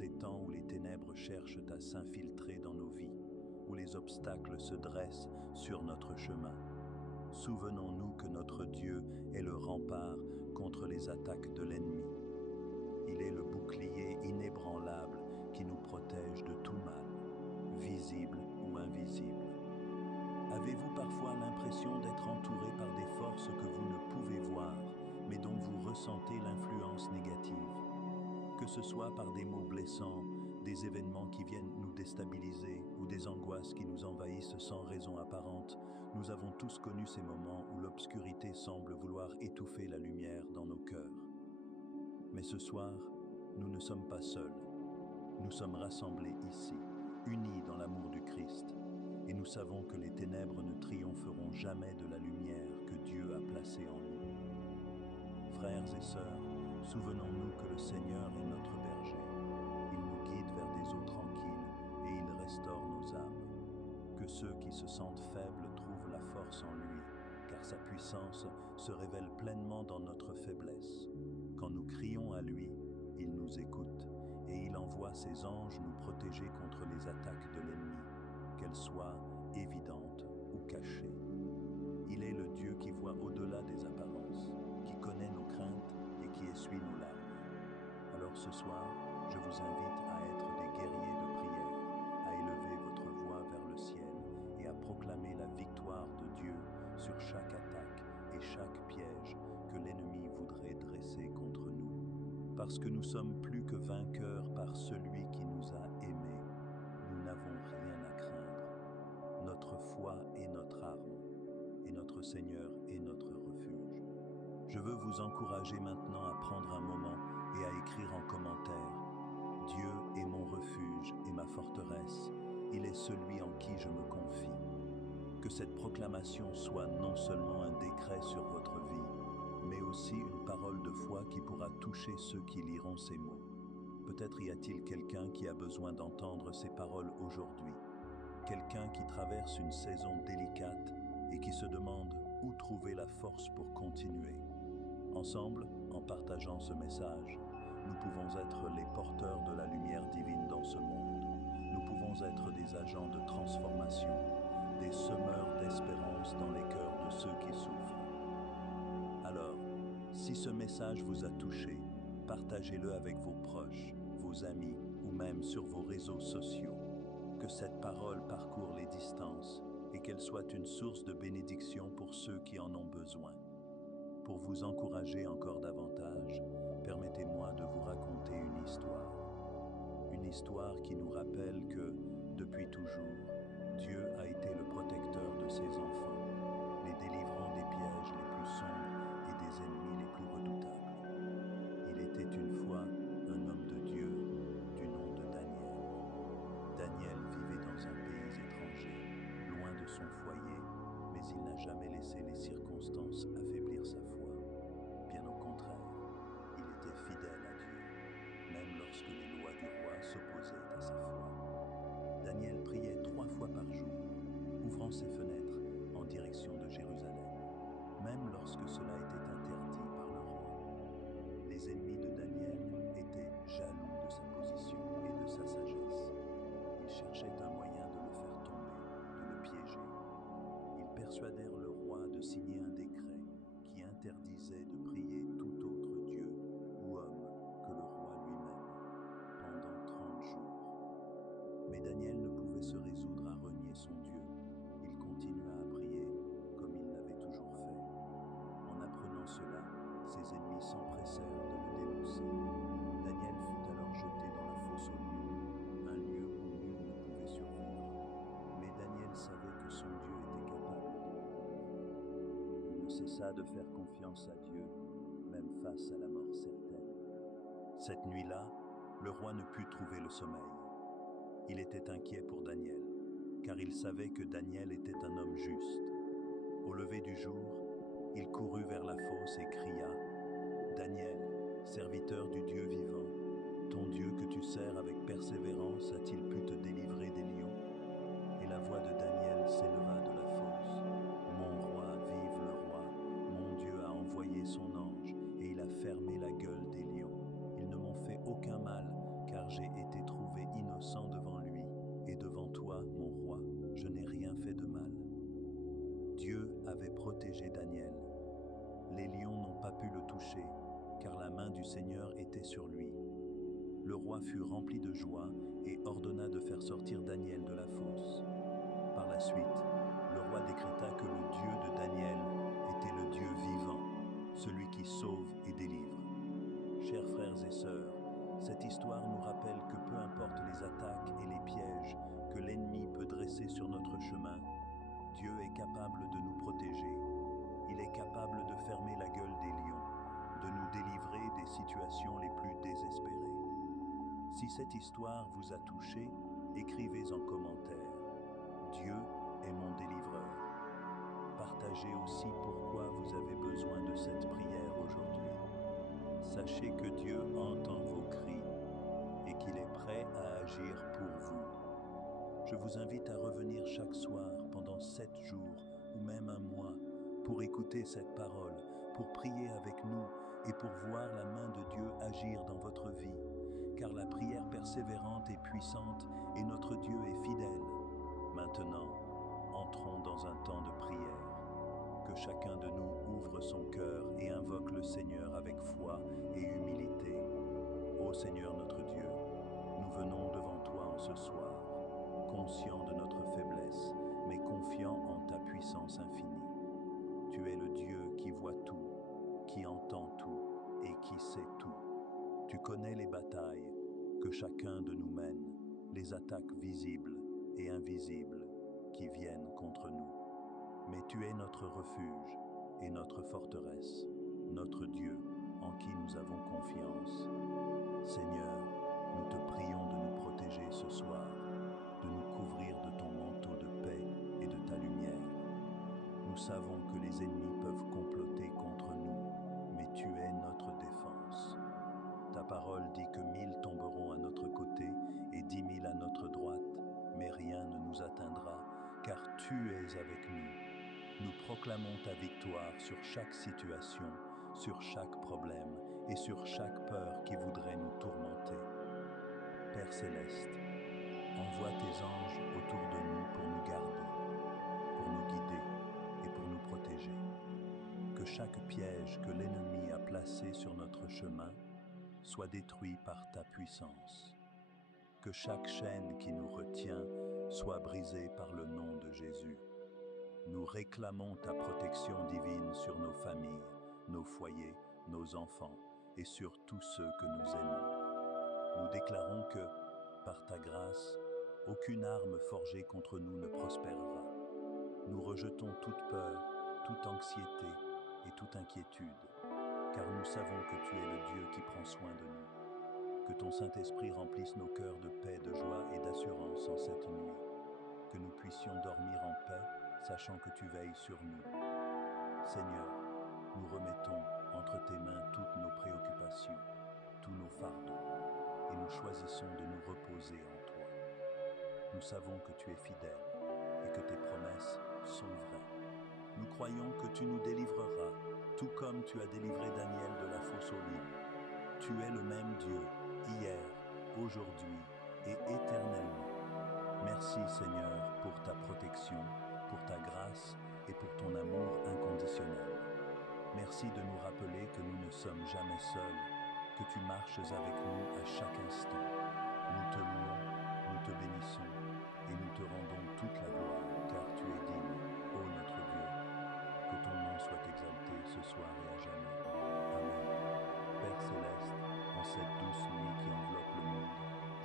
ces temps où les ténèbres cherchent à s'infiltrer dans nos vies, où les obstacles se dressent sur notre chemin. Souvenons-nous que notre Dieu est le rempart contre les attaques de l'ennemi. Il est le bouclier inébranlable qui nous protège de tout mal, visible ou invisible. Avez-vous parfois l'impression d'être entouré par des forces que vous ne pouvez voir, mais dont vous ressentez l'influence négative? Que ce soit par des mots blessants, des événements qui viennent nous déstabiliser ou des angoisses qui nous envahissent sans raison apparente, nous avons tous connu ces moments où l'obscurité semble vouloir étouffer la lumière dans nos cœurs. Mais ce soir, nous ne sommes pas seuls. Nous sommes rassemblés ici, unis dans l'amour du Christ, et nous savons que les ténèbres ne triompheront jamais de la lumière que Dieu a placée en nous. Frères et sœurs, souvenons-nous que le Seigneur est notre berger. Il nous guide vers des eaux tranquilles et il restaure nos âmes. Que ceux qui se sentent faibles trouvent la force en lui, car sa puissance se révèle pleinement dans notre faiblesse. Quand nous crions à lui, il nous écoute et il envoie ses anges nous protéger contre les attaques de l'ennemi, qu'elles soient évidentes ou cachées. Il est le Dieu qui voit au-delà des apparences, qui connaît nos craintes et qui essuie nos larmes. Alors ce soir, je vous invite à être des guerriers de prière, à élever votre voix vers le ciel et à proclamer la victoire de Dieu sur chaque attaque et chaque piège que l'ennemi voudrait dresser contre nous. Parce que nous sommes plus que vainqueurs par celui qui nous a aimés, nous n'avons rien à craindre. Notre foi est notre arme et notre Seigneur est notre refuge. Je veux vous encourager maintenant à prendre un moment et à écrire en commentaire: Dieu est mon refuge et ma forteresse, il est celui en qui je me confie. Que cette proclamation soit non seulement un décret sur votre vie, mais aussi une parole de foi qui pourra toucher ceux qui liront ces mots. Peut-être y a-t-il quelqu'un qui a besoin d'entendre ces paroles aujourd'hui, quelqu'un qui traverse une saison délicate et qui se demande où trouver la force pour continuer. Ensemble, en partageant ce message, nous pouvons être les porteurs de la lumière divine dans ce monde. Nous pouvons être des agents de transformation, des semeurs d'espérance dans les cœurs de ceux qui souffrent. Alors, si ce message vous a touché, partagez-le avec vos proches, vos amis ou même sur vos réseaux sociaux. Que cette parole parcourt les distances et qu'elle soit une source de bénédiction pour ceux qui en ont besoin. Pour vous encourager encore davantage, permettez-moi de vous raconter une histoire. Une histoire qui nous rappelle que, depuis toujours, Dieu a été le protecteur de ses enfants, les délivrant des pièges les plus sombres et des ennemis les plus redoutables. Il était une fois un homme de Dieu du nom de Daniel. Daniel vivait dans un pays étranger, loin de son foyer, mais il n'a jamais laissé les circonstances affaiblir sa foi. Bien au contraire, il était fidèle à Dieu, même lorsque les lois du roi s'opposaient à sa foi. Daniel priait 3 fois par jour, ouvrant ses fenêtres en direction de Jérusalem, même lorsque cela était interdit par le roi. Les ennemis de Daniel étaient jaloux de sa position et de sa sagesse. Ils cherchaient un moyen de le faire tomber, de le piéger. Ils persuadèrent le roi de signer un décret qui interdisait de prier tout autre Dieu ou homme que le roi lui-même pendant 30 jours. Mais Daniel ne pouvait se résoudre à renier son Dieu. Il continua à prier comme il l'avait toujours fait. En apprenant cela, ses ennemis s'empressèrent de le dénoncer. Daniel fut alors jeté dans la fosse aux lions, un lieu où nul ne pouvait survivre. Mais Daniel savait que son Dieu était capable de le délivrer. Il ne cessa de faire confiance à Dieu, même face à la mort certaine. Cette nuit-là, le roi ne put trouver le sommeil. Il était inquiet pour Daniel, car il savait que Daniel était un homme juste. Au lever du jour, il courut vers la fosse et cria: « Daniel, serviteur du Dieu vivant, ton Dieu que tu sers avec persévérance a-t-il pu te délivrer des lions ?» Et la voix de Daniel s'éleva de la fosse. « Mon roi, vive le roi, mon Dieu a envoyé son ange, et il a fermé la gueule des lions. Ils ne m'ont fait aucun mal, car j'ai été avait protégé Daniel. Les lions n'ont pas pu le toucher, car la main du Seigneur était sur lui. Le roi fut rempli de joie et ordonna de faire sortir Daniel de la fosse. Par la suite, le roi décréta que le Dieu de Daniel était le Dieu vivant, celui qui sauve et délivre. Chers frères et sœurs, cette histoire nous rappelle que peu importe les attaques et les pièges que l'ennemi peut dresser sur notre chemin, Dieu est capable de nous protéger. Il est capable de fermer la gueule des lions, de nous délivrer des situations les plus désespérées. Si cette histoire vous a touché, écrivez en commentaire. Dieu est mon délivreur. Partagez aussi pourquoi vous avez besoin de cette prière aujourd'hui. Sachez que Dieu entend vos cris et qu'il est prêt à agir pour vous. Je vous invite à revenir chaque soir pendant 7 jours ou même un mois pour écouter cette parole, pour prier avec nous et pour voir la main de Dieu agir dans votre vie. Car la prière persévérante est puissante et notre Dieu est fidèle. Maintenant, entrons dans un temps de prière. Que chacun de nous ouvre son cœur et invoque le Seigneur avec foi et humilité. Ô Seigneur notre Dieu, nous venons devant toi en ce soir, conscients de notre faiblesse, mais confiants en ta puissance infinie. Tu es le Dieu qui voit tout, qui entend tout et qui sait tout. Tu connais les batailles que chacun de nous mène, les attaques visibles et invisibles qui viennent contre nous. Mais tu es notre refuge et notre forteresse, notre Dieu en qui nous avons confiance. Seigneur, nous te prions de nous protéger ce soir, de nous couvrir de ton manteau de paix et de ta lumière. Nous savons que les ennemis peuvent comploter contre nous, mais tu es notre défense. Ta parole dit que 1000 tomberont à notre côté et 10 000 à notre droite, mais rien ne nous atteindra, car tu es avec nous. Nous proclamons ta victoire sur chaque situation, sur chaque problème et sur chaque peur qui voudrait nous tourmenter. Père céleste, envoie tes anges autour de nous pour nous garder, pour nous guider et pour nous protéger. Que chaque piège que l'ennemi a placé sur notre chemin soit détruit par ta puissance. Que chaque chaîne qui nous retient soit brisée par le nom de Jésus. Nous réclamons ta protection divine sur nos familles, nos foyers, nos enfants et sur tous ceux que nous aimons. Nous déclarons que, par ta grâce, aucune arme forgée contre nous ne prospérera. Nous rejetons toute peur, toute anxiété et toute inquiétude, car nous savons que tu es le Dieu qui prend soin de nous. Que ton Saint-Esprit remplisse nos cœurs de paix, de joie et d'assurance en cette nuit. Que nous puissions dormir en paix, sachant que tu veilles sur nous. Seigneur, nous remettons entre tes mains toutes nos préoccupations, tous nos fardeaux, et nous choisissons de nous reposer en toi. Nous savons que tu es fidèle et que tes promesses sont vraies. Nous croyons que tu nous délivreras, tout comme tu as délivré Daniel de la fosse aux lions. Tu es le même Dieu, hier, aujourd'hui et éternellement. Merci Seigneur pour ta protection, pour ta grâce et pour ton amour inconditionnel. Merci de nous rappeler que nous ne sommes jamais seuls, que tu marches avec nous à chaque instant. Nous te louons, nous te bénissons et nous te rendons toute la gloire, car tu es digne, ô notre Dieu. Que ton nom soit exalté ce soir et à jamais. Amen. Père céleste, en cette douce nuit qui enveloppe le monde,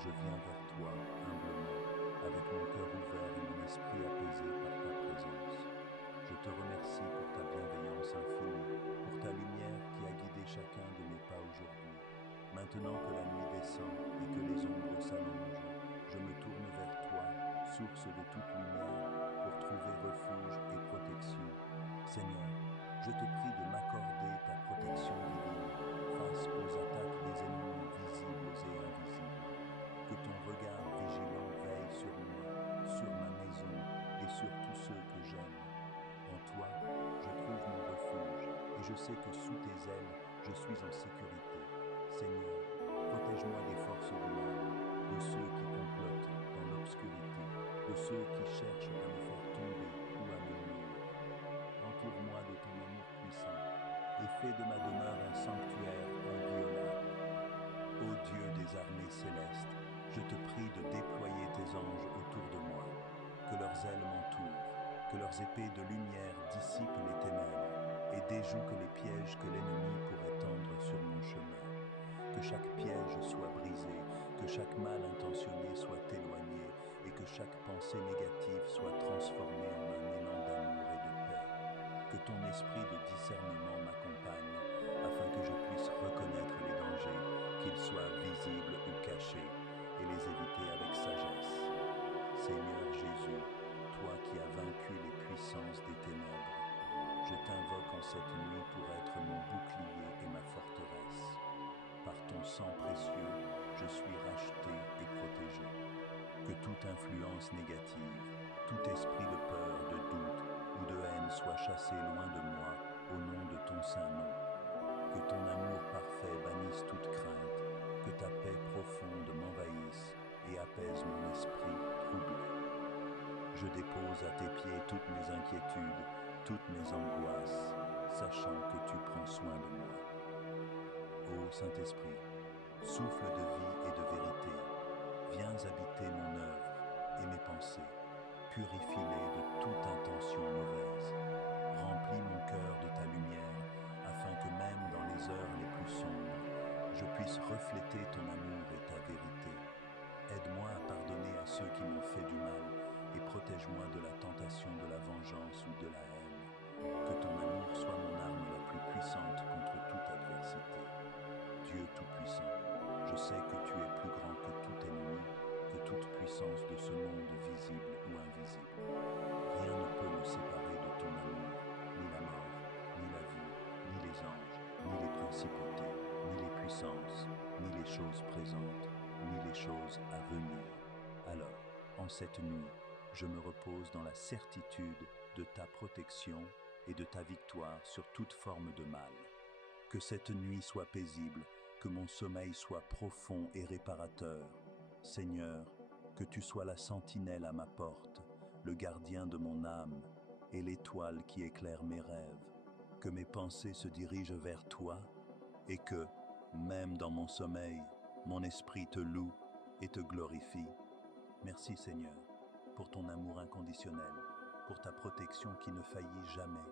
je viens vers toi humblement, avec mon cœur ouvert et mon esprit apaisé par ta présence. Je te remercie pour ta bienveillance infinie, pour ta lumière qui a guidé chacun de mes pas aujourd'hui. Maintenant que la nuit descend et que les ombres s'allongent, je me tourne vers toi, source de toute lumière, pour trouver refuge et protection. Seigneur, je te prie de m'accorder ta protection divine face aux attaques des ennemis visibles et invisibles. Que ton regard vigilant veille sur moi, sur ma maison et sur tous ceux que j'aime. En toi, je trouve mon refuge et je sais que sous tes ailes, je suis en sécurité. Seigneur, protège-moi des forces du mal, de ceux qui complotent dans l'obscurité, de ceux qui cherchent à me faire tomber ou à me nuire. Entoure fais de ma demeure un sanctuaire inviolable. Ô Dieu des armées célestes, je te prie de déployer tes anges autour de moi, que leurs ailes m'entourent, que leurs épées de lumière dissipent les ténèbres et déjouent les pièges que l'ennemi pourrait tendre sur mon chemin. Que chaque piège soit brisé, que chaque mal intentionné soit éloigné et que chaque pensée négative soit transformée en un élan d'amour et de paix. Que ton esprit de discernement m'accompagne afin que je puisse reconnaître les dangers, qu'ils soient visibles ou cachés, et les éviter avec sagesse. Seigneur Jésus, toi qui as vaincu les puissances des ténèbres, je t'invoque en cette nuit pour être mon bouclier et ma forteresse. Par ton sang précieux, je suis racheté et protégé. Que toute influence négative, tout esprit de peur, de doute ou de haine soit chassé loin de moi au nom de ton saint nom. Que ton amour parfait bannisse toute crainte, que ta paix profonde m'envahisse et apaise mon esprit troublé. Je dépose à tes pieds toutes mes inquiétudes, toutes mes angoisses, sachant que tu prends soin de moi. Ô Saint-Esprit, souffle de vie et de vérité, viens habiter mon œuvre et mes pensées, purifie-les de toute intention mauvaise. Remplis mon cœur de ta lumière, afin que même dans les heures les plus sombres, je puisse refléter ton amour et ta vérité. Aide-moi à pardonner à ceux qui m'ont fait du mal et protège-moi de la tentation de la vengeance ou de la haine. Que ton amour soit mon arme la plus puissante contre toute adversité. Dieu Tout-Puissant, je sais que tu es plus grand que tout ennemi, que toute puissance de ce monde visible ou invisible. Rien ne peut me séparer de ton amour, ni la mort, ni la vie, ni les anges, ni les principautés, ni les puissances, ni les choses présentes, ni les choses à venir. Alors, en cette nuit, je me repose dans la certitude de ta protection et de ta victoire sur toute forme de mal. Que cette nuit soit paisible, que mon sommeil soit profond et réparateur. Seigneur, que tu sois la sentinelle à ma porte, le gardien de mon âme et l'étoile qui éclaire mes rêves. Que mes pensées se dirigent vers toi et que, même dans mon sommeil, mon esprit te loue et te glorifie. Merci Seigneur, pour ton amour inconditionnel, pour ta protection qui ne faillit jamais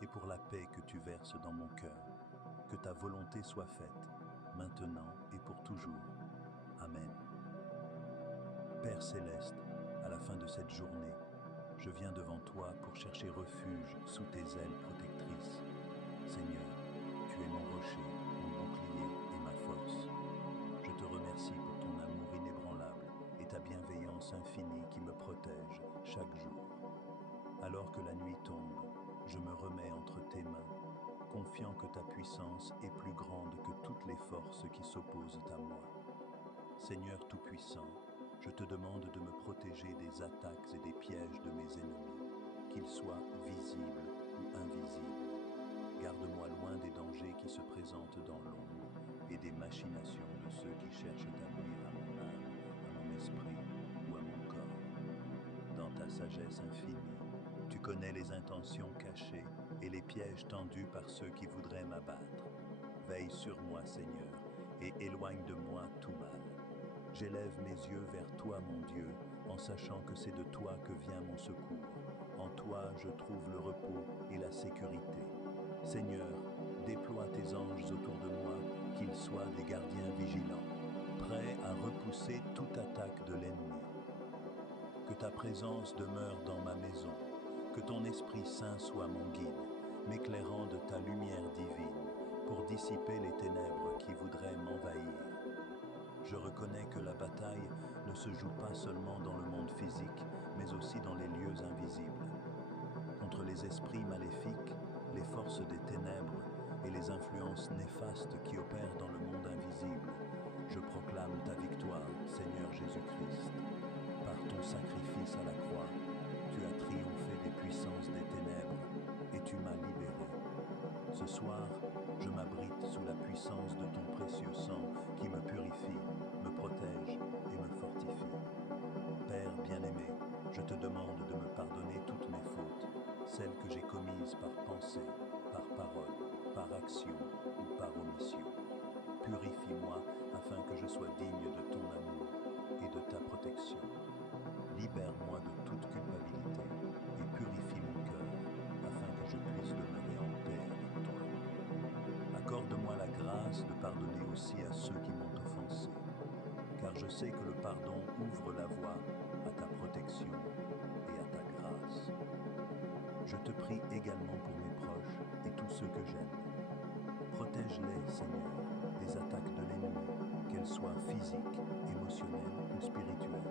et pour la paix que tu verses dans mon cœur. Que ta volonté soit faite, maintenant et pour toujours. Amen. Père céleste, à la fin de cette journée, je viens devant toi pour chercher refuge sous tes ailes protectrices. Seigneur, tu es mon rocher, mon bouclier et ma force. Je te remercie pour ton amour inébranlable et ta bienveillance infinie qui me protège chaque jour. Alors que la nuit tombe, je me remets entre tes mains, confiant que ta puissance est plus grande que toutes les forces qui s'opposent à moi. Seigneur Tout-Puissant, je te demande de me protéger des attaques et des pièges de mes ennemis, qu'ils soient visibles ou invisibles. Garde-moi loin des dangers qui se présentent dans l'ombre et des machinations de ceux qui cherchent à nuire à mon âme, à mon esprit ou à mon corps. Dans ta sagesse infinie, tu connais les intentions cachées et les pièges tendus par ceux qui voudraient m'abattre. Veille sur moi, Seigneur, et éloigne de moi tout mal. J'élève mes yeux vers toi, mon Dieu, en sachant que c'est de toi que vient mon secours. En toi, je trouve le repos et la sécurité. Seigneur, déploie tes anges autour de moi, qu'ils soient des gardiens vigilants, prêts à repousser toute attaque de l'ennemi. Que ta présence demeure dans ma maison, que ton Esprit Saint soit mon guide, m'éclairant de ta lumière divine, pour dissiper les ténèbres qui voudraient m'envahir. Je reconnais que la bataille ne se joue pas seulement dans le monde physique, mais aussi dans les lieux invisibles. Contre les esprits maléfiques, les forces des ténèbres et les influences néfastes qui opèrent dans le monde invisible, je proclame ta victoire, Seigneur Jésus-Christ. Par ton sacrifice à la croix, tu as triomphé des puissances des ténèbres et tu m'as libéré. Ce soir, je m'abrite sous la puissance de ton précieux sang qui me purifie, me protège et me fortifie. Père bien-aimé, je te demande de me pardonner toutes mes fautes, celles que j'ai commises par pensée, par parole, par action ou par omission. Purifie-moi afin que je sois digne de ton amour et de ta protection. Libère-moi de toute culpabilité et purifie mon cœur afin que je puisse demeurer en paix avec toi. Accorde-moi la grâce de pardonner aussi à ceux qui m'ont offensé, car je sais que le pardon ouvre la voie à ta protection et à ta grâce. Je te prie également pour mes proches et tous ceux que j'aime. Protège-les, Seigneur, des attaques de l'ennemi, qu'elles soient physiques, émotionnelles ou spirituelles.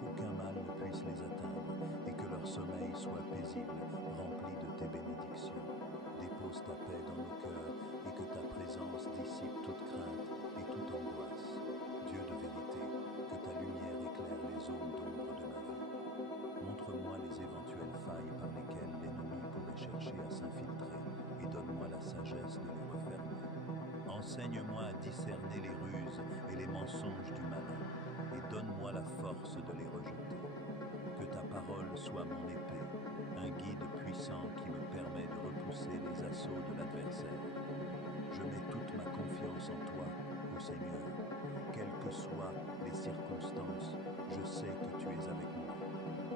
Qu'aucun mal ne puisse les atteindre et que leur sommeil soit paisible, rempli de tes bénédictions. Dépose ta paix dans nos cœurs et que ta présence dissipe toute crainte et toute angoisse. Dieu de vérité, que ta lumière éclaire les zones d'ombre de ma vie. Montre-moi les éventuelles failles par lesquelles l'ennemi pourrait chercher à s'infiltrer et donne-moi la sagesse de les refermer. Enseigne-moi à discerner les ruses et les mensonges du malin et donne-moi la force de les rejeter. Que ta parole soit mon épée, un guide puissant qui me permet de repousser les assauts de l'adversaire. Je mets toute ma confiance en toi, ô Seigneur. Quelles que soient les circonstances, je sais que tu es avec moi.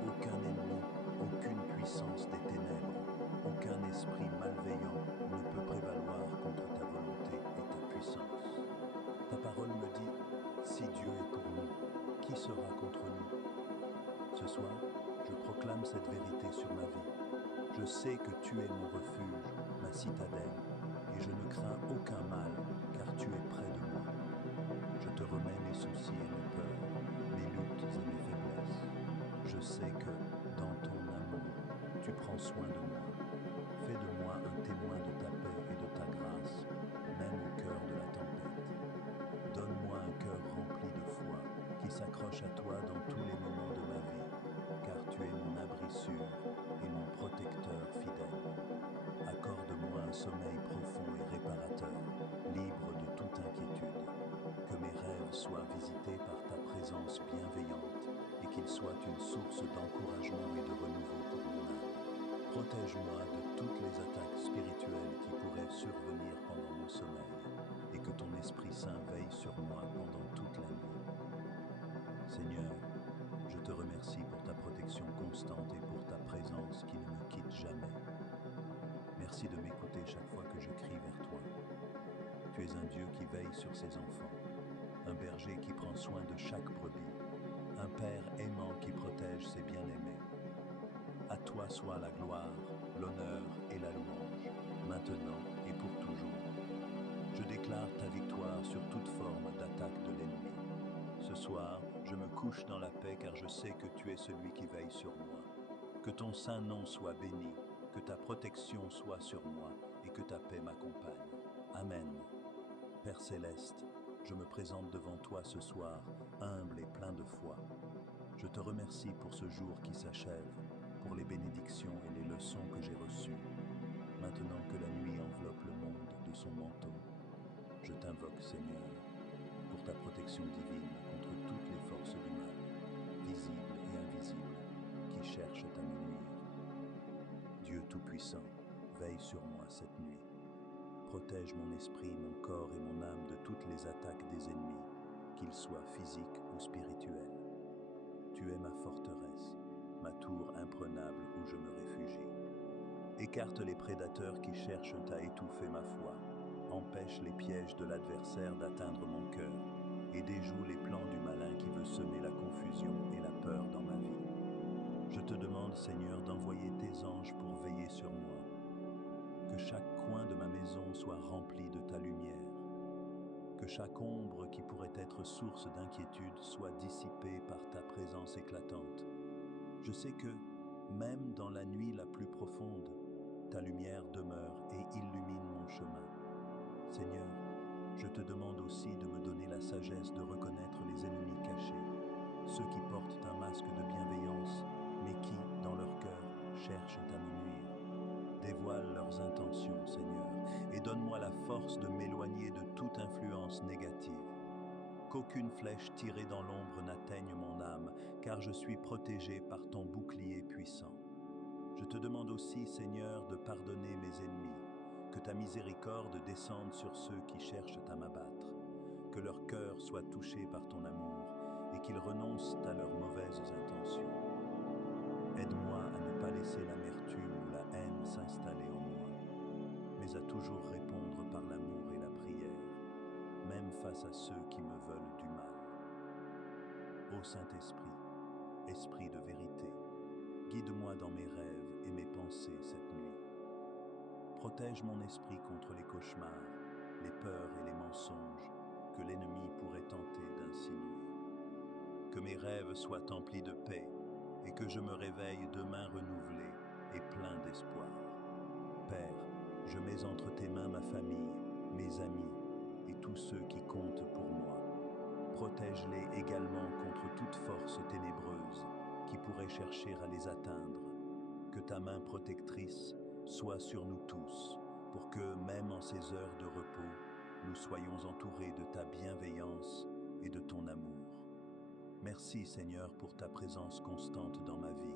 Aucun ennemi, aucune puissance des ténèbres, aucun esprit malveillant ne peut prévaloir contre ta volonté et ta puissance. Ta parole me dit, si Dieu est pour nous, qui sera contre nous? Ce soir, je proclame cette vérité sur ma vie. Je sais que tu es mon refuge, ma citadelle, et je ne crains aucun mal, car tu es près de moi. Je te remets mes soucis et mes peurs, mes luttes et mes faiblesses. Je sais que, dans ton amour, tu prends soin de moi. Fais de moi un témoin de ta paix et de ta grâce, même au cœur de la tempête. Donne-moi un cœur rempli de foi, qui s'accroche à toi dans tous les moments de ma vie, car tu es mon abri sûr et mon protecteur fidèle. Accorde-moi un sommeil profond et réparateur, libre de toute inquiétude. Que mes rêves soient visités par ta présence bienveillante et qu'ils soient une source d'encouragement et de renouveau pour mon âme. Protège-moi de toutes les attaques spirituelles qui pourraient survenir pendant mon sommeil et que ton Esprit Saint veille sur moi pendant toute la nuit. Seigneur, je te remercie pour ta protection constante et pour ta présence qui ne me quitte jamais. Merci de m'écouter chaque fois que je crie vers toi. Tu es un Dieu qui veille sur ses enfants, un berger qui prend soin de chaque brebis, un Père aimant qui protège ses bien-aimés. À toi soit la gloire, l'honneur et la louange, maintenant et pour toujours. Je déclare ta victoire sur toute forme d'attaque de l'ennemi. Ce soir, je me couche dans la paix car je sais que tu es celui qui veille sur moi. Que ton saint nom soit béni, que ta protection soit sur moi et que ta paix m'accompagne. Amen. Père céleste, je me présente devant toi ce soir, humble et plein de foi. Je te remercie pour ce jour qui s'achève, pour les bénédictions et les leçons que j'ai reçues. Maintenant que la nuit enveloppe le monde de son manteau, je t'invoque, Seigneur, pour ta protection divine contre toutes les forces du mal, visibles et invisibles, qui cherchent à me nuire. Dieu Tout-Puissant, veille sur moi cette nuit. Protège mon esprit, mon corps et mon âme de toutes les attaques des ennemis, qu'ils soient physiques ou spirituels. Tu es ma forteresse, ma tour imprenable où je me réfugie. Écarte les prédateurs qui cherchent à étouffer ma foi, empêche les pièges de l'adversaire d'atteindre mon cœur et déjoue les plans du malin qui veut semer la confusion et la peur dans ma vie. Je te demande, Seigneur, d'envoyer tes anges pour veiller sur moi. Que chaque coin de ma maison soit rempli de ta lumière. Que chaque ombre qui pourrait être source d'inquiétude soit dissipée par ta présence éclatante. Je sais que, même dans la nuit la plus profonde, ta lumière demeure et illumine mon chemin. Seigneur, je te demande aussi de me donner la sagesse de reconnaître les ennemis cachés, ceux qui portent un masque de bienveillance, mais qui, dans leur cœur, cherchent à me nuire. Dévoile leurs intentions, Seigneur, et donne-moi la force de m'éloigner de toute influence négative. Qu'aucune flèche tirée dans l'ombre n'atteigne mon âme, car je suis protégé par ton bouclier puissant. Je te demande aussi, Seigneur, de pardonner mes ennemis, que ta miséricorde descende sur ceux qui cherchent à m'abattre, que leur cœur soit touché par ton amour et qu'ils renoncent à leurs mauvaises intentions. Aide-moi à ne pas laisser l'amertume ou la haine s'installer en moi, mais à toujours répondre par l'amour et la prière, même face à ceux qui me veulent du mal. Ô Saint-Esprit, Esprit de vérité, guide-moi dans mes rêves et mes pensées cette nuit. Protège mon esprit contre les cauchemars, les peurs et les mensonges que l'ennemi pourrait tenter d'insinuer. Que mes rêves soient emplis de paix et que je me réveille demain renouvelé et plein d'espoir. Père, je mets entre tes mains ma famille, mes amis et tous ceux qui comptent pour moi. Protège-les également contre toute force ténébreuse qui pourrait chercher à les atteindre. Que ta main protectrice soit sur nous tous, pour que, même en ces heures de repos, nous soyons entourés de ta bienveillance et de ton amour. Merci Seigneur pour ta présence constante dans ma vie.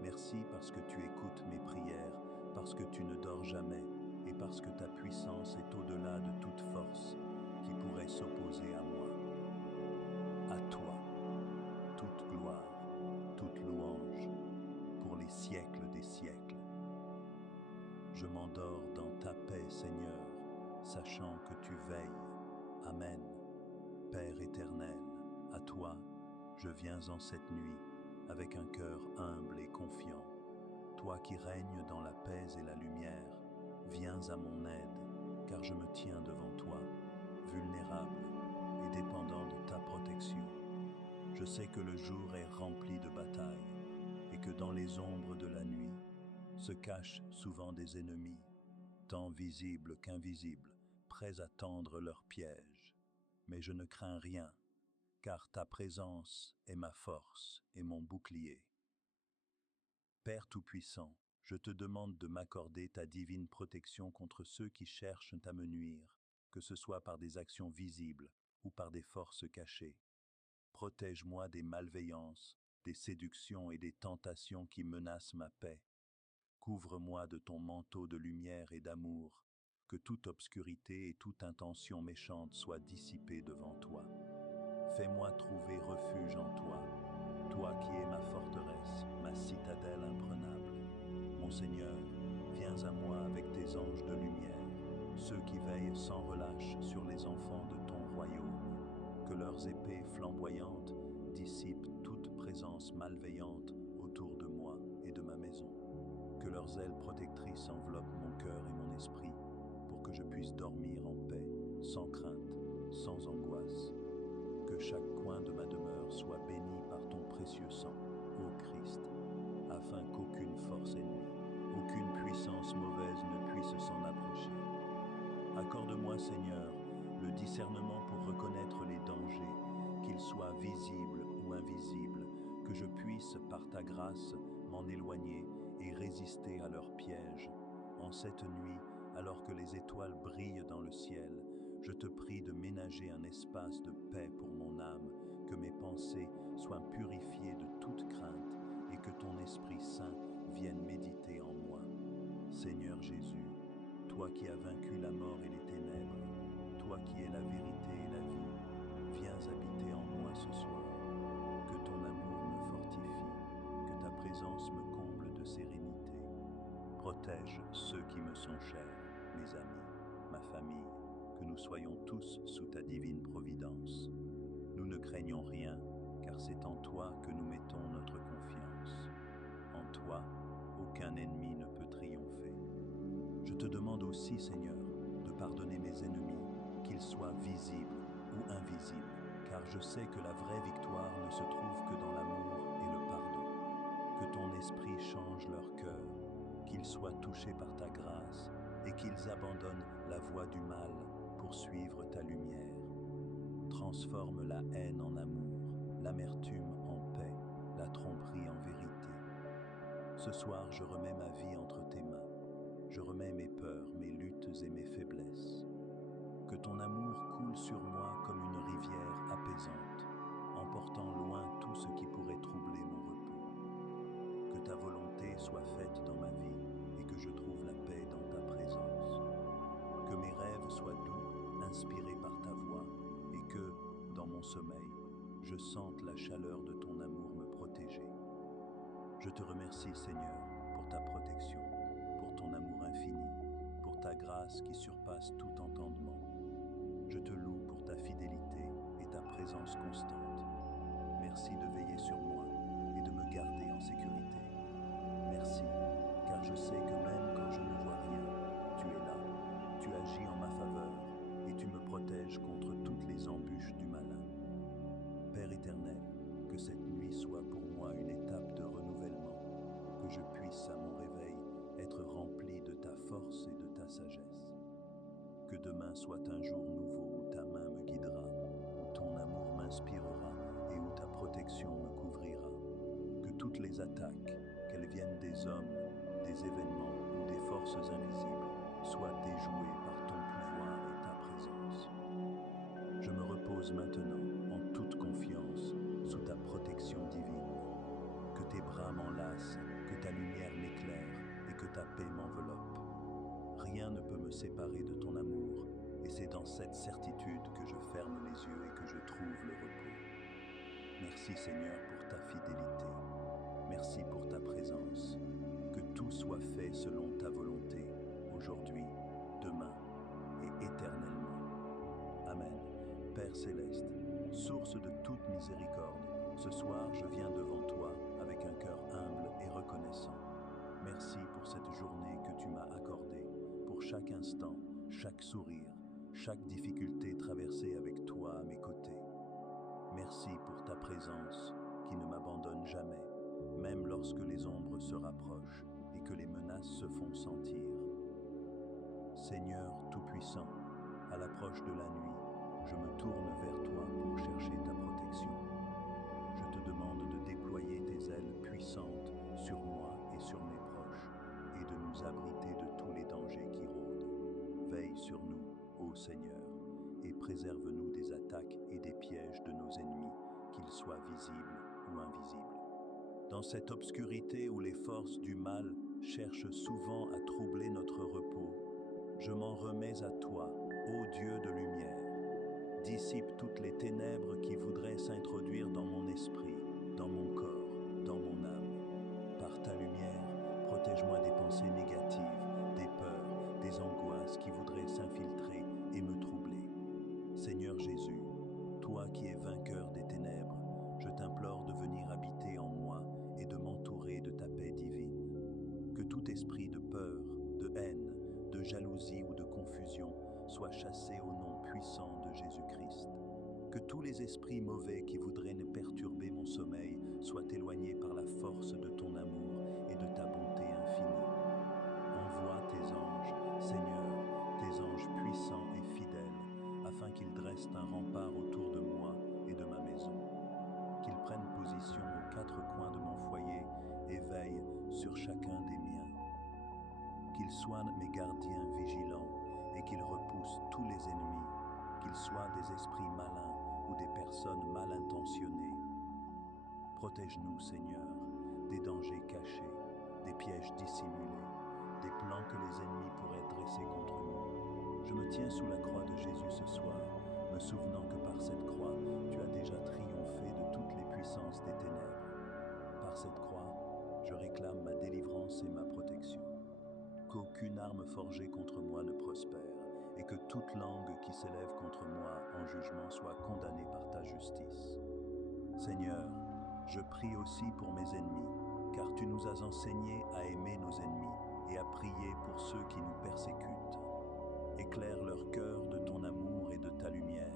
Merci parce que tu écoutes mes prières, parce que tu ne dors jamais et parce que ta puissance est au-delà de toute force qui pourrait s'opposer à moi. À toi, toute gloire, toute louange, pour les siècles des siècles. Je m'endors dans ta paix, Seigneur, sachant que tu veilles. Amen. Père éternel, à toi, je viens en cette nuit avec un cœur humble et confiant. Toi qui règnes dans la paix et la lumière, viens à mon aide, car je me tiens devant toi, vulnérable et dépendant de ta protection. Je sais que le jour est rempli de batailles et que dans les ombres de la nuit se cachent souvent des ennemis, tant visibles qu'invisibles, prêts à tendre leurs pièges. Mais je ne crains rien, car ta présence est ma force et mon bouclier. Père Tout-Puissant, je te demande de m'accorder ta divine protection contre ceux qui cherchent à me nuire, que ce soit par des actions visibles ou par des forces cachées. Protège-moi des malveillances, des séductions et des tentations qui menacent ma paix. Couvre-moi de ton manteau de lumière et d'amour, que toute obscurité et toute intention méchante soient dissipées devant toi. Fais-moi trouver refuge en toi, toi qui es ma forteresse, ma citadelle imprenable. Mon Seigneur, viens à moi avec tes anges de lumière, ceux qui veillent sans relâche sur les enfants de ton royaume. Que leurs épées flamboyantes dissipent toute présence malveillante autour de moi et de ma maison. Que leurs ailes protectrices enveloppent mon cœur et mon esprit, pour que je puisse dormir en paix, sans crainte, sans angoisse. Que chaque coin de ma demeure soit béni par ton précieux sang, ô Christ, afin qu'aucune force ennemie, aucune puissance mauvaise ne puisse s'en approcher. Accorde-moi, Seigneur, le discernement pour reconnaître les dangers, qu'ils soient visibles ou invisibles, que je puisse, par ta grâce, m'en éloigner et résister à leurs pièges. En cette nuit, alors que les étoiles brillent dans le ciel, je te prie de ménager un espace de paix pour mon âme, que mes pensées soient purifiées de toute crainte et que ton Esprit Saint vienne méditer en moi. Seigneur Jésus, toi qui as vaincu la mort et les ténèbres, toi qui es la vérité et la vie, viens habiter en moi ce soir. Que ton amour me fortifie, que ta présence me comble de sérénité. Protège ceux qui me sont chers, mes amis, ma famille, que nous soyons tous sous ta divine providence. Nous ne craignons rien, car c'est en toi que nous mettons notre confiance. En toi, aucun ennemi ne peut triompher. Je te demande aussi, Seigneur, de pardonner mes ennemis, qu'ils soient visibles ou invisibles, car je sais que la vraie victoire ne se trouve que dans l'amour et le pardon. Que ton esprit change leur cœur, qu'ils soient touchés par ta grâce et qu'ils abandonnent la voie du mal pour suivre ta lumière. Transforme la haine en amour, l'amertume en paix, la tromperie en vérité. Ce soir, je remets ma vie entre tes mains. Je remets mes peurs, mes luttes et mes faiblesses. Que ton amour coule sur moi comme une rivière apaisante, emportant loin tout ce qui pourrait troubler mon repos. Que ta volonté soit faite dans ma vie et que je trouve la paix dans ta présence. Que mes rêves soient doux, inspirés par ta voix, et que, dans mon sommeil, je sente la chaleur de ton amour me protéger. Je te remercie, Seigneur, pour ta protection, pour ton amour infini, pour ta grâce qui surpasse tout entendement. Je te loue pour ta fidélité et ta présence constante. Merci de veiller sur moi et de me garder en sécurité. Merci, car je sais que même quand je ne vois rien, tu es là, tu agis en ma faveur et tu me protèges contre toutes les embûches du malin. Père éternel, que cette nuit soit pour moi une étape de renouvellement, que je puisse à mon réveil être rempli de ta force et de ta sagesse. Que demain soit un jour nouveau où ta main me guidera, où ton amour m'inspirera et où ta protection me couvrira. Que toutes les attaques, qu'elles viennent des hommes, des événements ou des forces invisibles, soient déjouées par ton pouvoir et ta présence. Je me repose maintenant, en toute confiance, sous ta protection divine. Que tes bras m'enlacent, que ta lumière m'éclaire et que ta paix m'enveloppe. Rien ne peut me séparer de ton amour, et c'est dans cette certitude que je ferme les yeux et que je trouve le repos. Merci Seigneur pour ta fidélité. Merci pour ta présence. Que tout soit fait selon ta volonté, aujourd'hui, demain et éternellement. Amen. Père céleste, source de toute miséricorde, ce soir je viens devant toi avec un cœur humble et reconnaissant. Merci pour cette journée que tu m'as accordée, pour chaque instant, chaque sourire, chaque difficulté traversée avec toi à mes côtés. Merci pour ta présence qui ne m'abandonne jamais, même lorsque les ombres se rapprochent et que les menaces se font sentir. Seigneur Tout-Puissant, à l'approche de la nuit, je me tourne vers toi pour chercher ta protection. Je te demande de déployer tes ailes puissantes sur moi et sur mes proches, et de nous abriter de tous les dangers qui rôdent. Veille sur nous, ô Seigneur, et préserve-nous des attaques et des pièges de nos ennemis, qu'ils soient visibles ou invisibles. Dans cette obscurité où les forces du mal cherchent souvent à troubler notre repos, je m'en remets à toi, ô Dieu de lumière. Dissipe toutes les ténèbres qui voudraient s'introduire dans mon esprit, dans mon corps, dans mon âme. Par ta lumière, protège-moi des pensées négatives, des peurs, des angoisses qui voudraient s'infiltrer et me troubler. Seigneur Jésus, toi qui es vainqueur des ténèbres, je t'implore de venir habiter en moi et de m'entourer de ta paix divine. Que tout esprit de peur, de haine, de jalousie ou de confusion soit chassé au nom puissant de Jésus-Christ. Que tous les esprits mauvais qui voudraient ne perturber mon sommeil soient éloignés par la force de ton amour et de ta bonté infinie. Envoie tes anges, Seigneur, tes anges puissants et fidèles, afin qu'ils dressent un rempart autour de moi et de ma maison. Qu'ils prennent position aux quatre coins de mon foyer et veillent sur chacun des miens. Qu'ils soient mes gardiens vigilants et qu'ils repoussent tous les ennemis, qu'ils soient des esprits malins ou des personnes mal intentionnées. Protège-nous, Seigneur, des dangers cachés, des pièges dissimulés, des plans que les ennemis pourraient dresser contre nous. Je me tiens sous la croix de Jésus ce soir, me souvenant que par cette croix, tu as déjà triomphé de toutes les puissances des ténèbres. Par cette croix, je réclame ma délivrance et ma protection. Qu'aucune arme forgée contre moi ne prospère, et que toute langue qui s'élève contre moi en jugement soit condamnée par ta justice. Seigneur, je prie aussi pour mes ennemis, car tu nous as enseigné à aimer nos ennemis et à prier pour ceux qui nous persécutent. Éclaire leur cœur de ton amour et de ta lumière,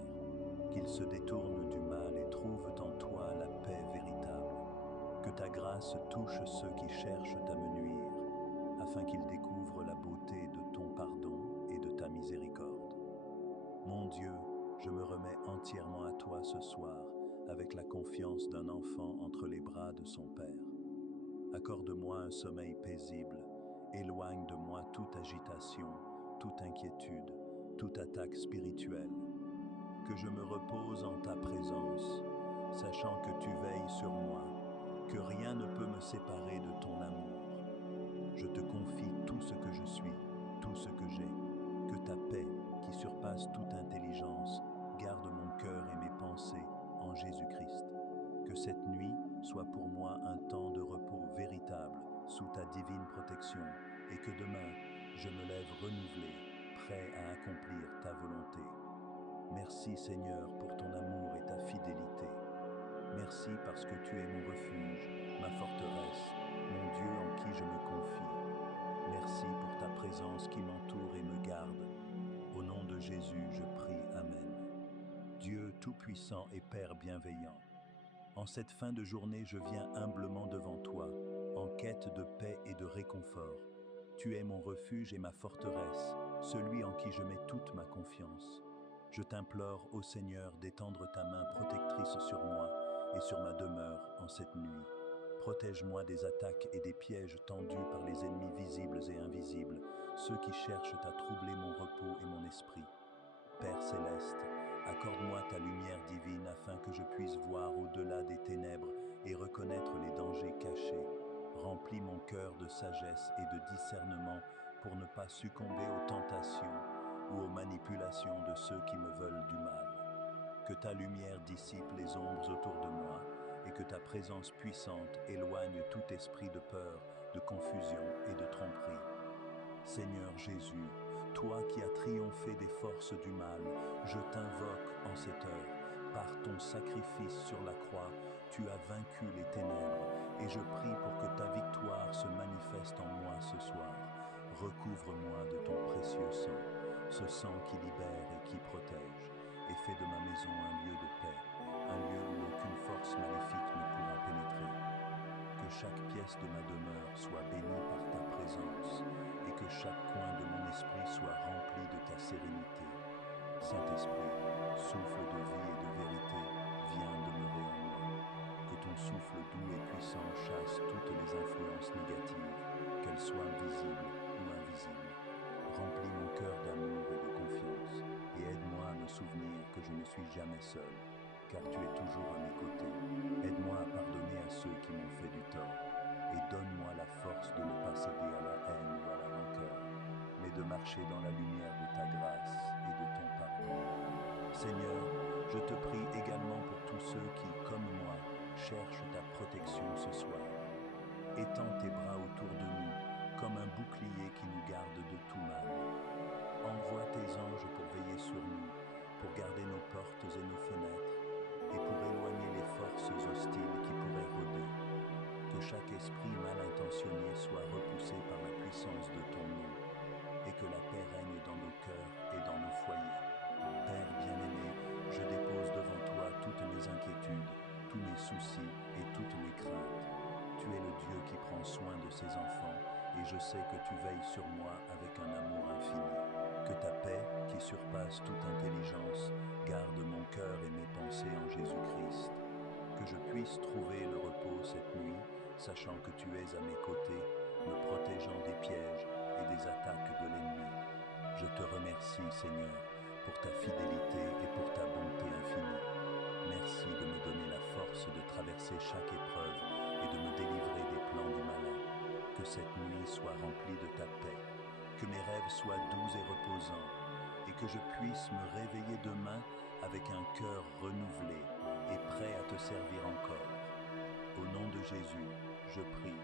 qu'ils se détournent du mal et trouvent en toi la paix véritable. Que ta grâce touche ceux qui cherchent à me nuire, afin qu'ils découvrent la beauté de ton pardon et de ta miséricorde. Mon Dieu, je me remets entièrement à toi ce soir, avec la confiance d'un enfant entre les bras de son Père. Accorde-moi un sommeil paisible, éloigne de moi toute agitation, toute inquiétude, toute attaque spirituelle. Que je me repose en ta présence, sachant que tu veilles sur moi, que rien ne peut me séparer de ton amour. Je te confie tout ce que je suis, tout ce que j'ai, que ta paix, qui surpasse toute intelligence, garde mon cœur et mes pensées en Jésus-Christ. Que cette nuit soit pour moi un temps de repos véritable sous ta divine protection et que demain, je me lève renouvelé, prêt à accomplir ta volonté. Merci Seigneur pour ton amour et ta fidélité. Merci parce que tu es mon refuge, ma forteresse, mon Dieu en qui je me confie. Merci pour ta présence qui m'entoure et me garde. Au nom de Jésus, je prie. Amen. Dieu Tout-Puissant et Père bienveillant, en cette fin de journée, je viens humblement devant toi, en quête de paix et de réconfort. Tu es mon refuge et ma forteresse, celui en qui je mets toute ma confiance. Je t'implore, ô Seigneur, d'étendre ta main protectrice sur moi et sur ma demeure en cette nuit. Protège-moi des attaques et des pièges tendus par les ennemis visibles et invisibles, ceux qui cherchent à troubler mon repos et mon esprit. Père céleste, accorde-moi ta lumière divine afin que je puisse voir au-delà des ténèbres et reconnaître les dangers cachés. Remplis mon cœur de sagesse et de discernement pour ne pas succomber aux tentations ou aux manipulations de ceux qui me veulent du mal. Que ta lumière dissipe les ombres autour de moi et que ta présence puissante éloigne tout esprit de peur, de confusion et de tromperie. Seigneur Jésus, toi qui as triomphé des forces du mal, je t'invoque en cette heure. Par ton sacrifice sur la croix, tu as vaincu les ténèbres et je prie pour que ta victoire se manifeste en moi ce soir. Recouvre-moi de ton précieux sang, ce sang qui libère et qui protège, et fais de ma maison un lieu de paix, un lieu où aucune force maléfique ne pourra pénétrer. Que chaque pièce de ma demeure soit bénie par ta présence et que chaque coin de mon esprit soit rempli de ta sérénité. Saint-Esprit, souffle de vie et de vérité, viens demeurer en moi. Que ton souffle doux et puissant chasse toutes les influences négatives, qu'elles soient visibles ou invisibles. Remplis mon cœur d'amour et de confiance et aide-moi à me souvenir que je ne suis jamais seul, car tu es toujours à mes côtés. Aide-moi à pardonner à ceux qui m'ont fait du tort et donne-moi la force de ne pas céder à la haine ou à la rancœur, mais de marcher dans la lumière de ta grâce et de ton pardon. Seigneur, je te prie également pour tous ceux qui, comme moi, cherchent ta protection ce soir. Étends tes bras autour de nous, comme un bouclier qui nous garde de tout mal. Envoie tes anges pour veiller sur nous, pour garder nos portes et nos fenêtres, et pour éloigner les forces hostiles qui pourraient rôder. Que chaque esprit mal intentionné soit repoussé par la puissance de ton nom, et que la paix règne dans nos cœurs et dans nos foyers. Père bien-aimé, je dépose devant toi toutes mes inquiétudes, tous mes soucis et toutes mes craintes. Tu es le Dieu qui prend soin de ses enfants, et je sais que tu veilles sur moi avec un amour infini. Que ta paix, qui surpasse toute intelligence, garde mon cœur et mes pensées en Jésus-Christ. Que je puisse trouver le repos cette nuit, sachant que tu es à mes côtés, me protégeant des pièges et des attaques de l'ennemi. Je te remercie, Seigneur, pour ta fidélité et pour ta bonté infinie. Merci de me donner la force de traverser chaque épreuve et de me délivrer des plans du malin. Que cette nuit soit remplie de ta paix, que mes rêves soient doux et reposants, et que je puisse me réveiller demain avec un cœur renouvelé et prêt à te servir encore. Au nom de Jésus, je prie.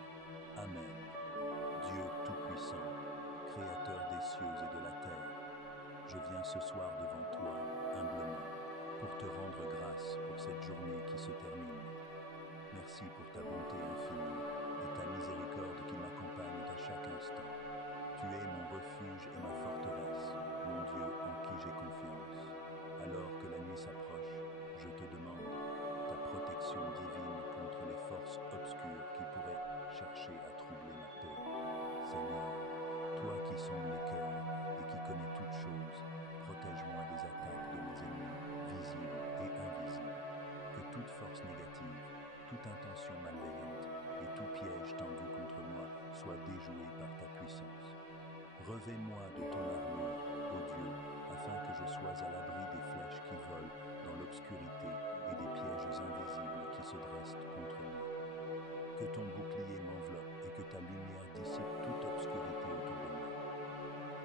Amen. Dieu Tout-Puissant, Créateur des cieux et de la terre, je viens ce soir devant toi, humblement, pour te rendre grâce pour cette journée qui se termine. Merci pour ta bonté infinie et ta miséricorde qui m'accompagne à chaque instant. Tu es mon refuge et ma forteresse, mon Dieu en qui j'ai confiance. Alors que la nuit s'approche, je te demande ta protection divine contre les forces obscures qui pourraient chercher à troubler ma paix. Seigneur, toi qui sondes les cœurs et qui connais toutes choses, protège-moi des attaques de mes ennemis, visibles et invisibles. Que toute force négative, toute intention malveillante et tout piège tendu contre moi soit déjoué par ta puissance. Revêt-moi de ton armure, ô Dieu, afin que je sois à l'abri des flèches qui volent dans l'obscurité et des pièges invisibles qui se dressent contre moi. Que ton bouclier m'enveloppe et que ta lumière dissipe toute obscurité autour de moi.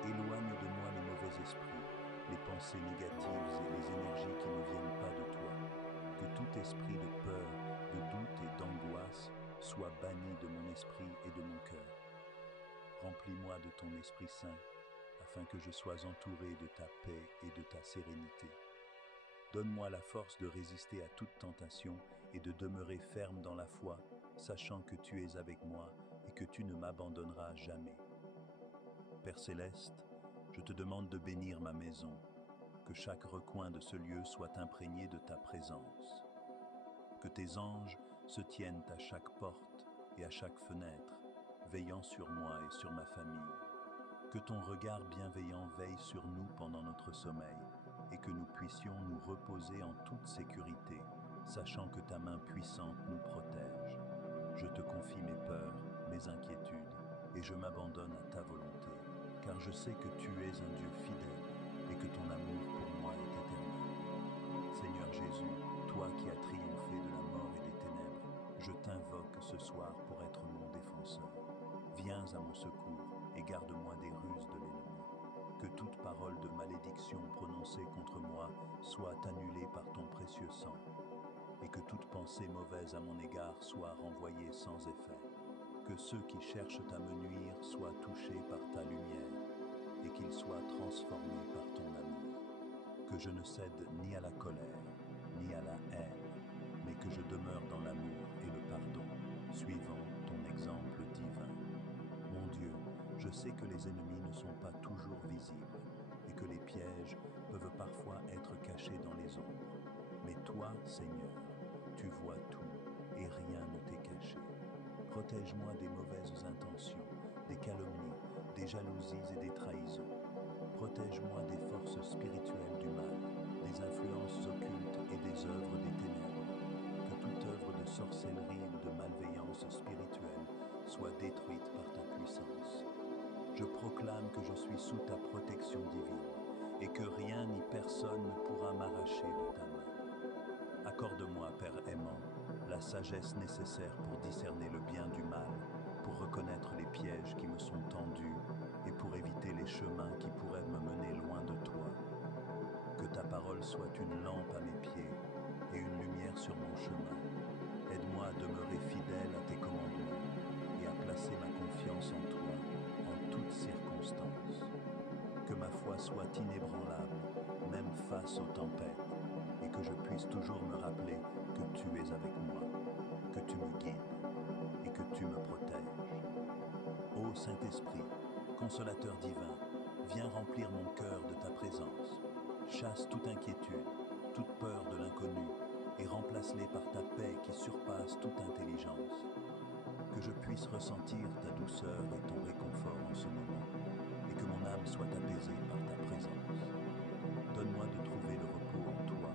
Éloigne de moi les mauvais Saint-Esprit, les pensées négatives et les énergies qui ne viennent pas de toi. Que tout esprit de peur, de doute et d'angoisse soit banni de mon esprit et de mon cœur. Remplis-moi de ton Esprit Saint, afin que je sois entouré de ta paix et de ta sérénité. Donne-moi la force de résister à toute tentation et de demeurer ferme dans la foi, sachant que tu es avec moi et que tu ne m'abandonneras jamais. Père Céleste, je te demande de bénir ma maison, que chaque recoin de ce lieu soit imprégné de ta présence. Que tes anges se tiennent à chaque porte et à chaque fenêtre, veillant sur moi et sur ma famille. Que ton regard bienveillant veille sur nous pendant notre sommeil et que nous puissions nous reposer en toute sécurité, sachant que ta main puissante nous protège. Je te confie mes peurs, mes inquiétudes et je m'abandonne à ta volonté, car je sais que tu es un Dieu fidèle et que ton amour pour moi est éternel. Seigneur Jésus, toi qui as triomphé de la mort et des ténèbres, je t'invoque ce soir pour être mon défenseur. Viens à mon secours et garde-moi des ruses de l'ennemi. Que toute parole de malédiction prononcée contre moi soit annulée par ton précieux sang, et que toute pensée mauvaise à mon égard soit renvoyée sans effet. Que ceux qui cherchent à me nuire soient touchés par ta lumière, et qu'ils soient transformés par ton amour. Que je ne cède ni à la colère, ni à la haine, mais que je demeure dans l'amour et le pardon, suivant ton exemple divin. Mon Dieu, je sais que les ennemis ne sont pas toujours visibles et que les pièges peuvent parfois être cachés dans les ombres. Mais toi, Seigneur, tu vois tout et rien ne t'est caché. Protège-moi des mauvaises intentions, des calomnies, des jalousies et des trahisons. Protège-moi des forces spirituelles du mal, des influences occultes et des œuvres des ténèbres. Que toute œuvre de sorcellerie ou de malveillance spirituelle soit détruite par ta puissance. Je proclame que je suis sous ta protection divine et que rien ni personne ne pourra m'arracher de ta main. Accorde-moi, Père aimant, la sagesse nécessaire pour discerner le bien du mal, pour reconnaître les pièges qui me sont tendus et pour éviter les chemins qui pourraient me mener loin de toi. Que ta parole soit une lampe à mes pieds et une lumière sur mon chemin. Aide-moi à demeurer fidèle à tes commandements et à placer ma confiance en toi en toutes circonstances. Que ma foi soit inébranlable, même face aux tempêtes, et que je puisse toujours me rappeler que tu es avec moi, que tu me guides et que tu me protèges. Ô Saint-Esprit, consolateur divin, viens remplir mon cœur de ta présence. Chasse toute inquiétude, toute peur de l'inconnu, et remplace-les par ta paix qui surpasse toute intelligence. Que je puisse ressentir ta douceur et ton réconfort en ce moment, et que mon âme soit apaisée par ta présence. Donne-moi de trouver le repos en toi,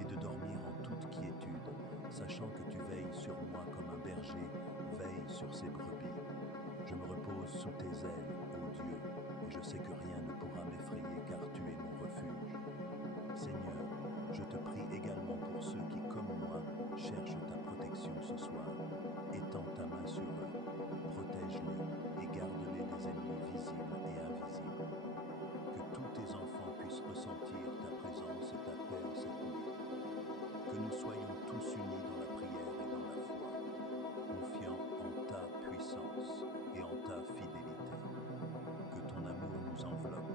et de dormir en toute quiétude, sachant que tu veilles sur moi comme un berger veille sur ses brebis. Je me repose sous tes ailes, ô Dieu, et je sais que rien ne pourra m'effrayer car tu es mon refuge. Seigneur, je te prie également pour ceux qui, comme moi, cherchent ta protection ce soir. Étends ta main sur eux, protège-les et garde-les des ennemis visibles et invisibles. Que tous tes enfants puissent ressentir ta présence et ta paix en cette nuit. Que nous soyons tous unis dans la prière et dans la foi, confiants en ta puissance et en ta fidélité. Que ton amour nous enveloppe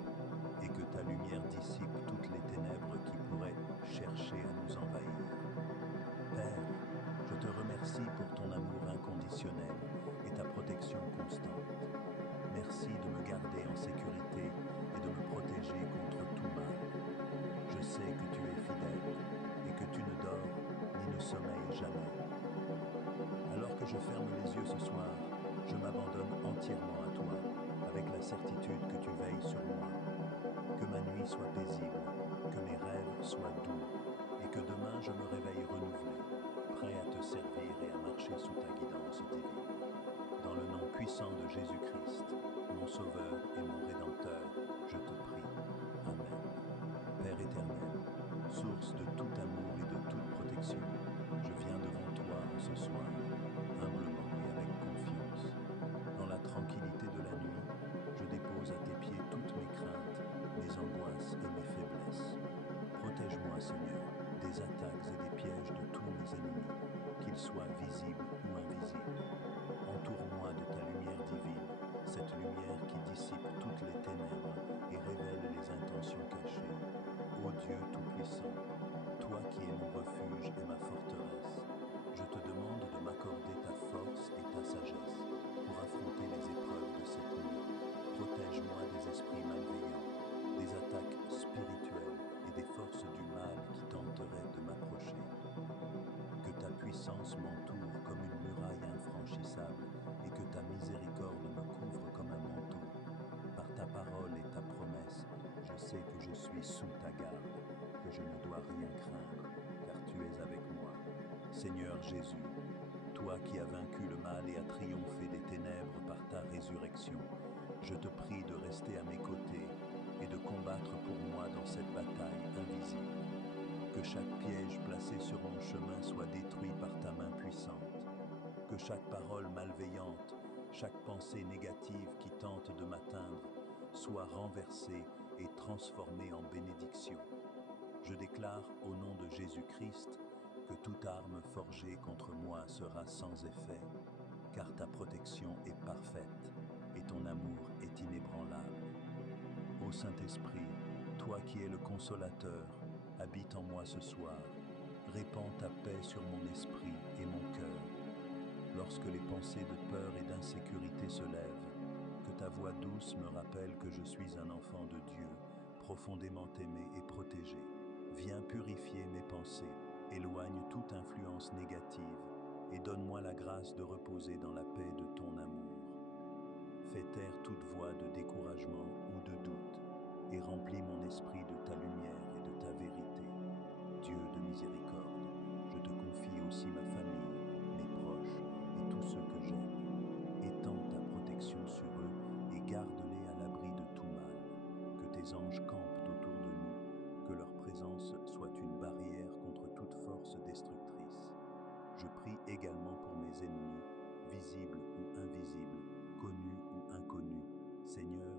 et que ta lumière dissipe toutes les ténèbres qui pourraient chercher à nous envahir. Père, je te remercie pour ton amour inconditionnel et ta protection constante. Merci de me garder en sécurité et de me protéger contre tout mal. Je sais que tu es fidèle et que tu ne dors ni ne sommeilles jamais. Alors que je ferme les yeux ce soir, je m'abandonne entièrement à toi, avec la certitude que tu veilles sur moi. Que ma nuit soit paisible, que mes rêves soient doux, et que demain je me réveille renouvelé, prêt à te servir et à marcher sous ta guidance divine. Dans le nom puissant de Jésus-Christ, mon Sauveur et mon Rédempteur, je te prie. Amen. Père éternel, source de tout amour et de toute protection, je viens devant toi en ce soir, humblement et avec confiance. Dans la tranquillité de la nuit, je dépose à tes pieds toutes mes craintes, mes angoisses puissance m'entoure comme une muraille infranchissable et que ta miséricorde me couvre comme un manteau. Par ta parole et ta promesse, je sais que je suis sous ta garde, que je ne dois rien craindre, car tu es avec moi. Seigneur Jésus, toi qui as vaincu le mal et as triomphé des ténèbres par ta résurrection, je te prie de rester à mes côtés et de combattre pour moi dans cette bataille invisible. Que chaque piège placé sur mon chemin soit détruit par ta main puissante. Que chaque parole malveillante, chaque pensée négative qui tente de m'atteindre, soit renversée et transformée en bénédiction. Je déclare au nom de Jésus-Christ que toute arme forgée contre moi sera sans effet, car ta protection est parfaite et ton amour est inébranlable. Ô Saint-Esprit, toi qui es le consolateur, habite en moi ce soir. Répands ta paix sur mon esprit et mon cœur. Lorsque les pensées de peur et d'insécurité se lèvent, que ta voix douce me rappelle que je suis un enfant de Dieu, profondément aimé et protégé. Viens purifier mes pensées, éloigne toute influence négative et donne-moi la grâce de reposer dans la paix de ton amour. Fais taire toute voix de découragement ou de doute et remplis mon esprit de ta lumière et de ta vérité. Dieu de miséricorde, je te confie aussi ma famille, mes proches et tous ceux que j'aime. Étends ta protection sur eux et garde-les à l'abri de tout mal. Que tes anges campent autour de nous, que leur présence soit une barrière contre toute force destructrice. Je prie également pour mes ennemis, visibles ou invisibles, connus ou inconnus. Seigneur,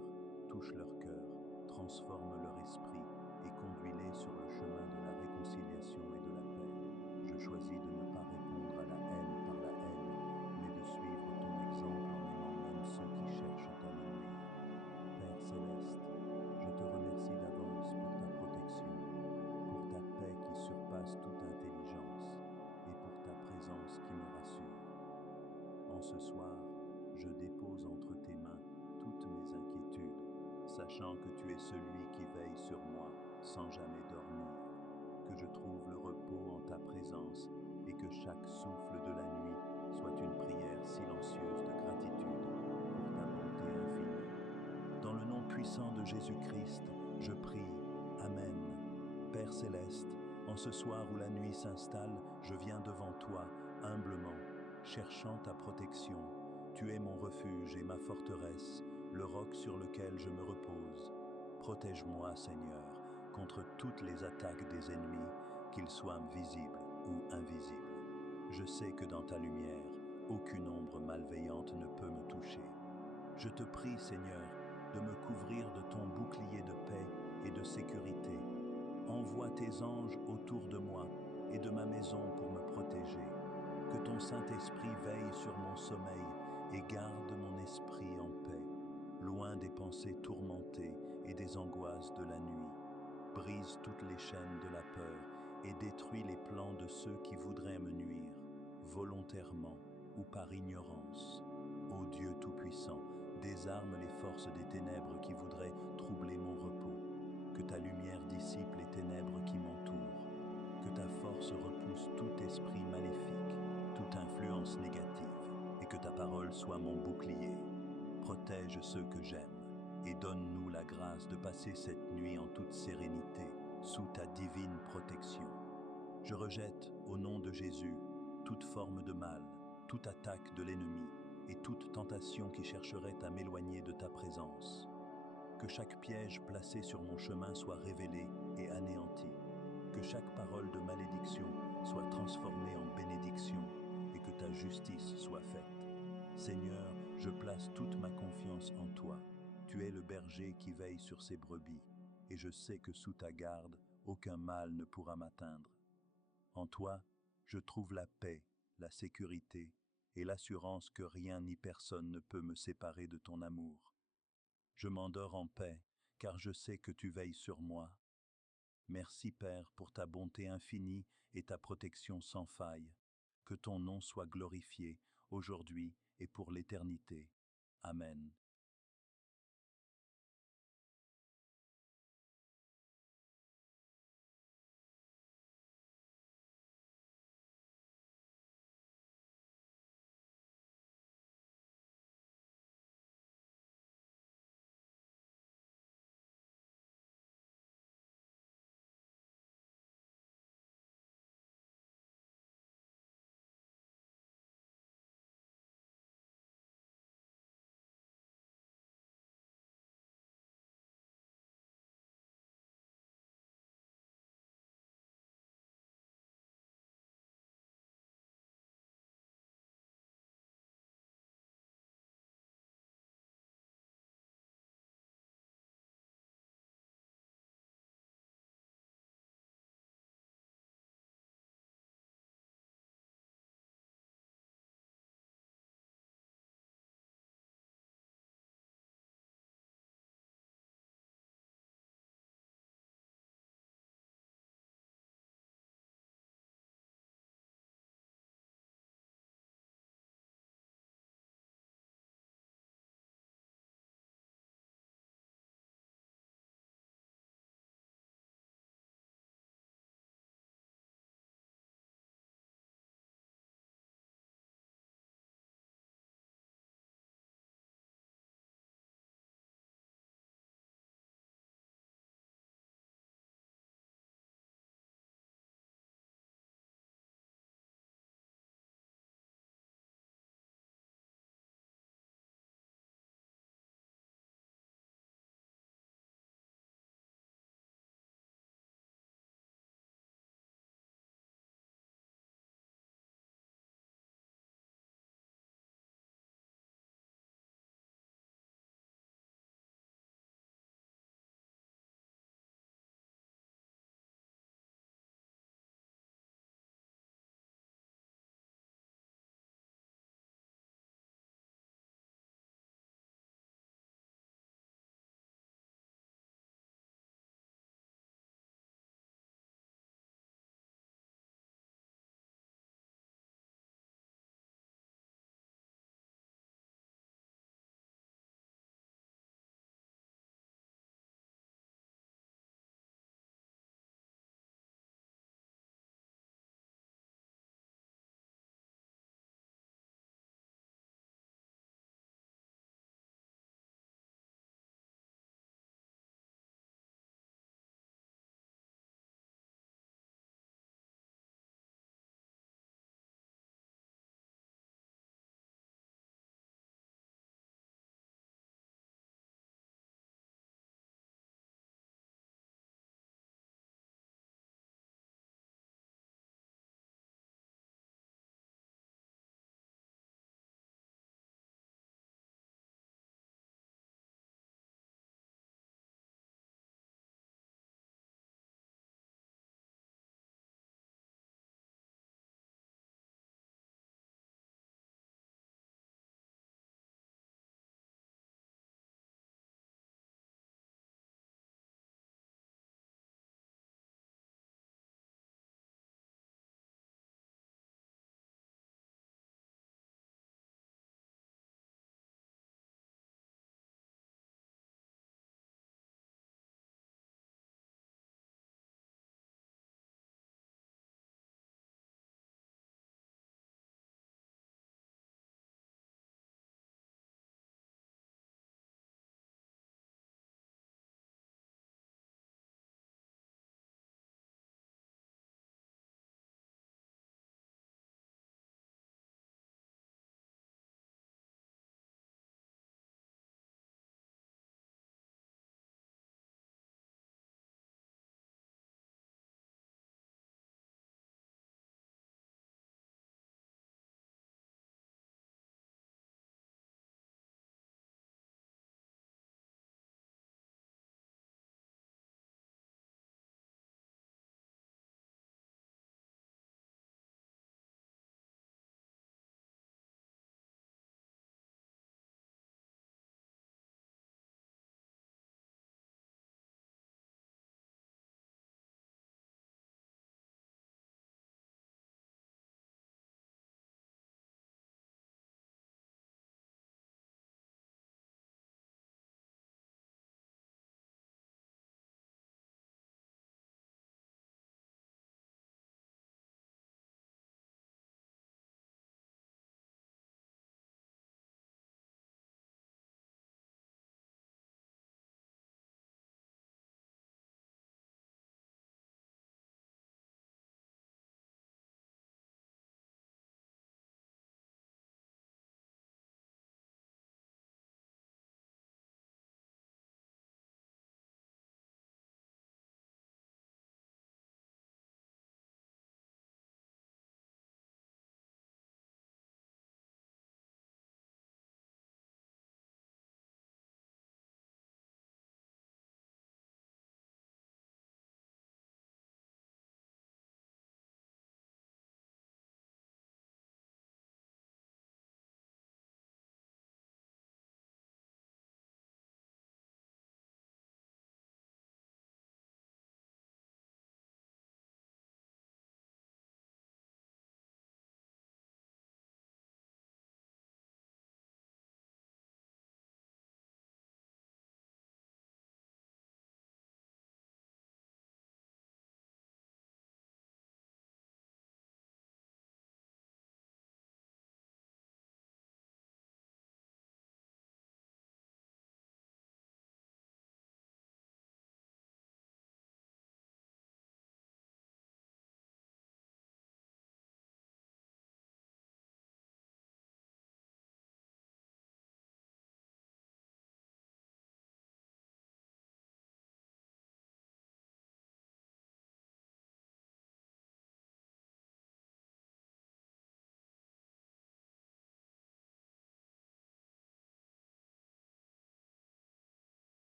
touche leur cœur, transforme leur esprit et conduis-les sur le chemin de la réconciliation et de la paix. Je choisis de ne pas répondre à la haine par la haine, mais de suivre ton exemple en aimant même ceux qui cherchent à me nuire. Père céleste, je te remercie d'avance pour ta protection, pour ta paix qui surpasse toute intelligence et pour ta présence qui me rassure. En ce soir, je dépose entre tes mains toutes mes inquiétudes, sachant que tu es celui qui veille sur moi sans jamais dormir, que je trouve le repos en ta présence et que chaque souffle de la nuit soit une prière silencieuse de gratitude pour ta bonté infinie. Dans le nom puissant de Jésus-Christ, je prie. Amen. Père céleste, en ce soir où la nuit s'installe, je viens devant toi, humblement, cherchant ta protection. Tu es mon refuge et ma forteresse, le roc sur lequel je me repose. Protège-moi, Seigneur, contre toutes les attaques des ennemis, qu'ils soient visibles ou invisibles. Je sais que dans ta lumière, aucune ombre malveillante ne peut me toucher. Je te prie, Seigneur, de me couvrir de ton bouclier de paix et de sécurité. Envoie tes anges autour de moi et de ma maison pour me protéger. Que ton Saint-Esprit veille sur mon sommeil et garde mon esprit en paix, loin des pensées tourmentées et des angoisses de la nuit. Brise toutes les chaînes de la peur et détruis les plans de ceux qui voudraient me nuire, volontairement ou par ignorance. Ô Dieu Tout-Puissant, désarme les forces des ténèbres qui voudraient troubler mon repos. Que ta lumière dissipe les ténèbres qui m'entourent. Que ta force repousse tout esprit maléfique, toute influence négative, et que ta parole soit mon bouclier. Protège ceux que j'aime, et donne-nous la grâce de passer cette nuit en toute sérénité, sous ta divine protection. Je rejette, au nom de Jésus, toute forme de mal, toute attaque de l'ennemi, et toute tentation qui chercherait à m'éloigner de ta présence. Que chaque piège placé sur mon chemin soit révélé et anéanti. Que chaque parole de malédiction soit transformée en bénédiction et que ta justice soit faite. Seigneur, je place toute ma confiance en toi. Tu es le berger qui veille sur ses brebis, et je sais que sous ta garde, aucun mal ne pourra m'atteindre. En toi, je trouve la paix, la sécurité et l'assurance que rien ni personne ne peut me séparer de ton amour. Je m'endors en paix, car je sais que tu veilles sur moi. Merci Père pour ta bonté infinie et ta protection sans faille. Que ton nom soit glorifié, aujourd'hui et pour l'éternité. Amen.